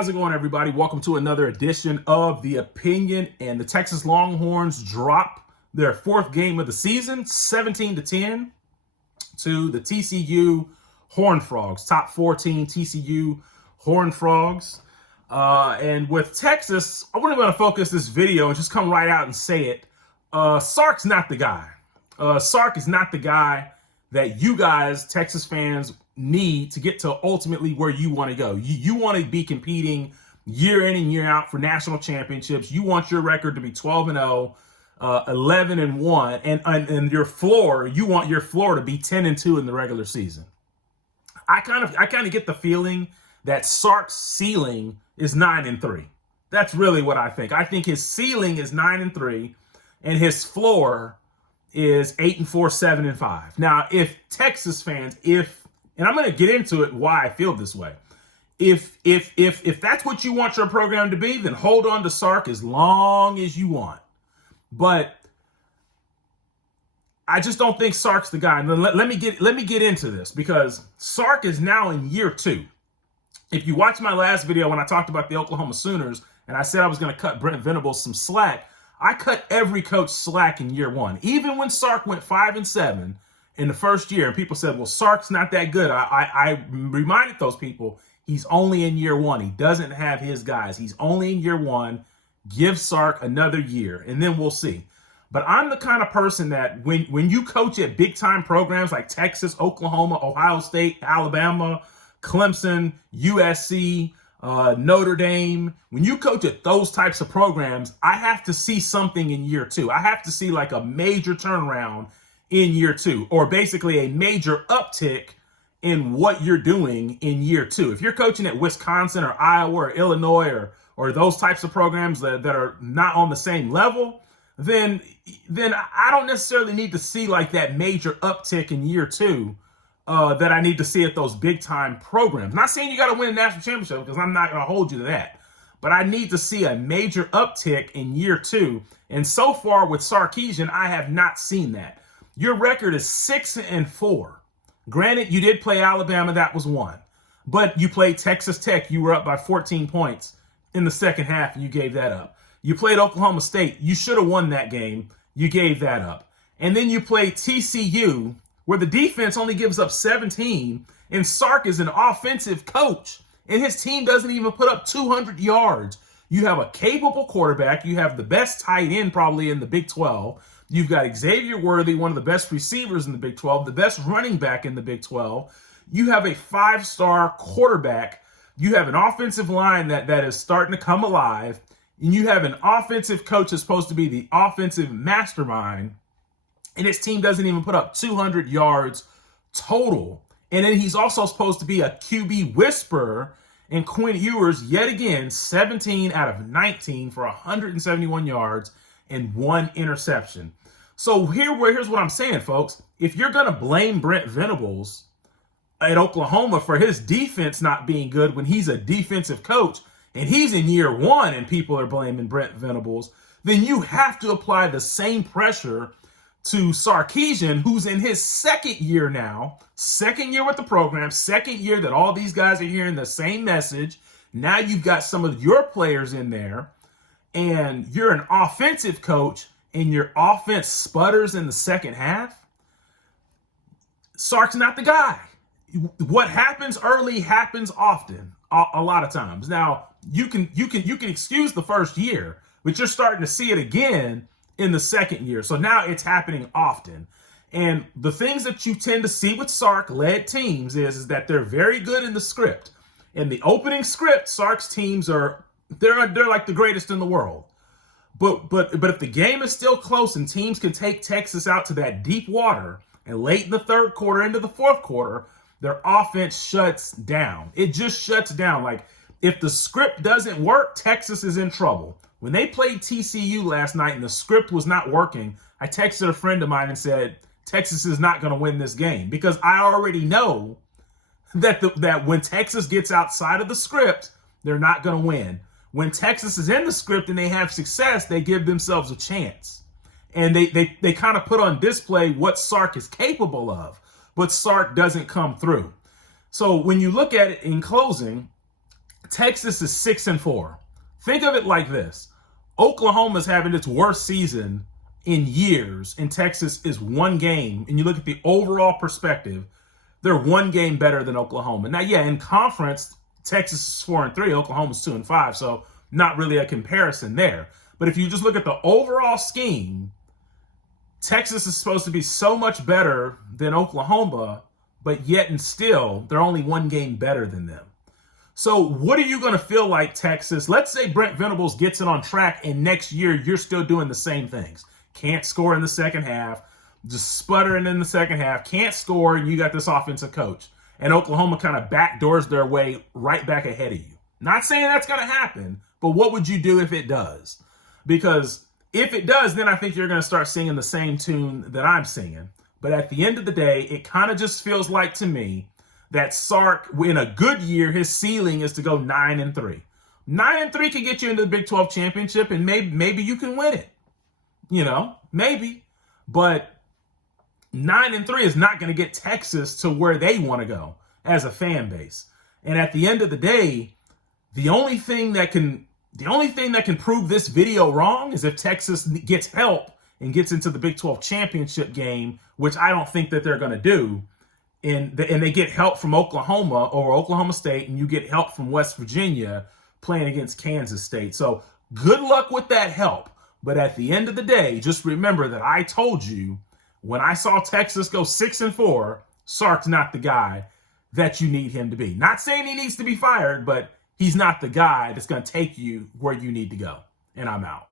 How's it going, everybody? Welcome to another edition of The Opinion. And the Texas Longhorns drop their fourth game of the season, 17-10, to the TCU Horned Frogs. Top 14 TCU Horned Frogs. And with Texas, I want to focus this video and just come right out and say it. Sark's not the guy. Sark is not the guy that you guys, Texas fans, need to get to ultimately where you want to go. You want to be competing year in and year out for national championships. You want your record to be 12-0, 11-1, and your floor, you want your floor to be 10-2 in the regular season. I kind of get the feeling that Sark's ceiling is 9-3. That's really what I think. I think his ceiling is 9-3, and his floor is 8-4, 7-5. Now, if Texas fans, and I'm going to get into it why I feel this way. If that's what you want your program to be, then hold on to Sark as long as you want. But I just don't think Sark's the guy. And let me get into this, because Sark is now in year 2. If you watch my last video when I talked about the Oklahoma Sooners and I said I was going to cut Brent Venables some slack, I cut every coach slack in year 1. Even when Sark went 5-7 in the first year, and people said, well, Sark's not that good. I reminded those people, he's only in year 1. He doesn't have his guys. He's only in year 1. Give Sark another year, and then we'll see. But I'm the kind of person that when you coach at big-time programs like Texas, Oklahoma, Ohio State, Alabama, Clemson, USC, Notre Dame, when you coach at those types of programs, I have to see something in year 2. I have to see like a major turnaround in year 2, or basically a major uptick in what you're doing in year 2. If you're coaching at Wisconsin or Iowa or Illinois or those types of programs that are not on the same level, then I don't necessarily need to see like that major uptick in year 2 that I need to see at those big time programs. Not saying you got to win a national championship, because I'm not going to hold you to that. But I need to see a major uptick in year 2. And so far with Sarkisian, I have not seen that. Your record is 6-4. Granted, you did play Alabama, that was 1. But you played Texas Tech, you were up by 14 points in the second half, and you gave that up. You played Oklahoma State, you should have won that game, you gave that up. And then you played TCU, where the defense only gives up 17, and Sark is an offensive coach, and his team doesn't even put up 200 yards. You have a capable quarterback. You have the best tight end probably in the Big 12. You've got Xavier Worthy, one of the best receivers in the Big 12, the best running back in the Big 12. You have a 5-star quarterback. You have an offensive line that is starting to come alive, and you have an offensive coach that's supposed to be the offensive mastermind, and his team doesn't even put up 200 yards total. And then he's also supposed to be a QB whisperer. And Quinn Ewers, yet again, 17 out of 19 for 171 yards and 1 interception. So here's what I'm saying, folks. If you're going to blame Brent Venables at Oklahoma for his defense not being good when he's a defensive coach, and he's in year 1 and people are blaming Brent Venables, then you have to apply the same pressure to Sarkisian, who's in his second year now, second year with the program, second year that all these guys are hearing the same message. Now you've got some of your players in there, and you're an offensive coach, and your offense sputters in the second half. Sark's not the guy. What happens early happens often, a lot of times. Now, you can excuse the first year, but you're starting to see it again in the second year. So now it's happening often. And the things that you tend to see with Sark-led teams is that they're very good in the script. In the opening script, Sark's teams they're like the greatest in the world. But if the game is still close and teams can take Texas out to that deep water, and late in the third quarter into the fourth quarter, their offense shuts down. It just shuts down. Like, if the script doesn't work, Texas is in trouble. When they played TCU last night and the script was not working, I texted a friend of mine and said, Texas is not going to win this game, because I already know that when Texas gets outside of the script, they're not going to win. When Texas is in the script and they have success, they give themselves a chance. And they kind of put on display what Sark is capable of, but Sark doesn't come through. So when you look at it in closing, Texas is 6-4. Think of it like this. Oklahoma's having its worst season in years, and Texas is one game. And you look at the overall perspective, they're one game better than Oklahoma. Now, yeah, in conference, Texas is 4-3, Oklahoma's 2-5, so not really a comparison there. But if you just look at the overall scheme, Texas is supposed to be so much better than Oklahoma, but yet and still, they're only one game better than them. So what are you going to feel like, Texas? Let's say Brent Venables gets it on track, and next year you're still doing the same things. Can't score in the second half, just sputtering in the second half, can't score, and you got this offensive coach. And Oklahoma kind of backdoors their way right back ahead of you. Not saying that's going to happen, but what would you do if it does? Because if it does, then I think you're going to start singing the same tune that I'm singing. But at the end of the day, it kind of just feels like to me that Sark, in a good year, his ceiling is to go 9-3. 9-3 can get you into the Big 12 championship, and maybe you can win it. You know, maybe. But 9-3 is not going to get Texas to where they want to go as a fan base. And at the end of the day, the only thing that can prove this video wrong is if Texas gets help and gets into the Big 12 championship game, which I don't think that they're going to do. And they get help from Oklahoma or Oklahoma State, and you get help from West Virginia playing against Kansas State. So good luck with that help. But at the end of the day, just remember that I told you when I saw Texas go 6-4, Sark's not the guy that you need him to be. Not saying he needs to be fired, but he's not the guy that's going to take you where you need to go. And I'm out.